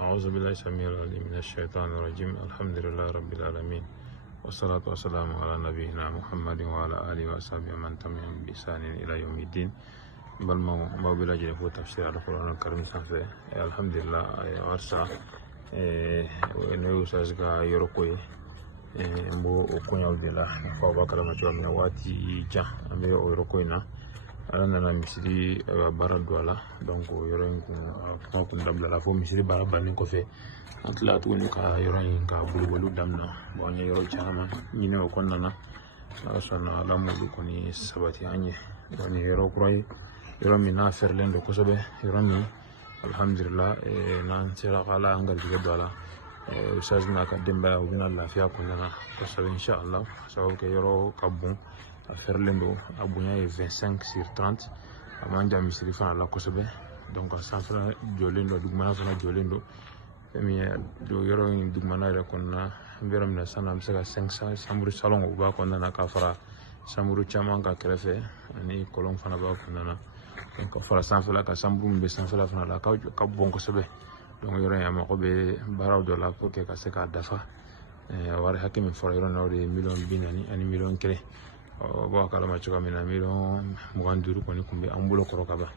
أعوذ بالله السميع العليم من الشيطان الرجيم. الحمد لله رب العالمين، والصلاة والسلام على نبينا محمد وعلى آله وصحبه ومن تبعهم بإحسان إلى يوم الدين. بل ما بلا جل هو تفسير القرآن الكريم سنفه. الحمد لله وارسا نيو سازغا يروكوي mbo okonya udela fa bakara ma chwa wati ja ambe o yorokoina ana na misiri bara douala donc yoron ko ko dabla la fo misiri bara bani ko fe atla to ni ka yoron ka bulu damna bo nya yoro chama ni ne ko nana asana la mo ko ni sabati anye woni yoro kroy yoron mi na ferlendo ko sobe yoron ni alhamdulillah nan sira kala angal diga douala ustazna ka demba ubina lafiya kunana parce inshallah sababu ke yoro kabun a ferlendo abunya 25 sur 30 amanja misiri fana la kosobe donc sanfra jolendo dugmana fana jolendo mi do yoro dugmana re konna beram na sanam sega 500 samuru salon uba konna ka fara samuru chama ka krefe ani kolon fana ba konna donc fara sanfra ka sambu be sanfra fana la ka bon kosobe donc yoro ya mako be baraw do la pour que ka se ka dafa wari hakimi fara yoro na de million binani ani million kele bo kala ma chuka mina million muganduru koni kumbe ambulo koro kaba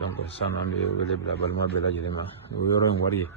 donc sana le wele bla balma bela jirema yoro en wari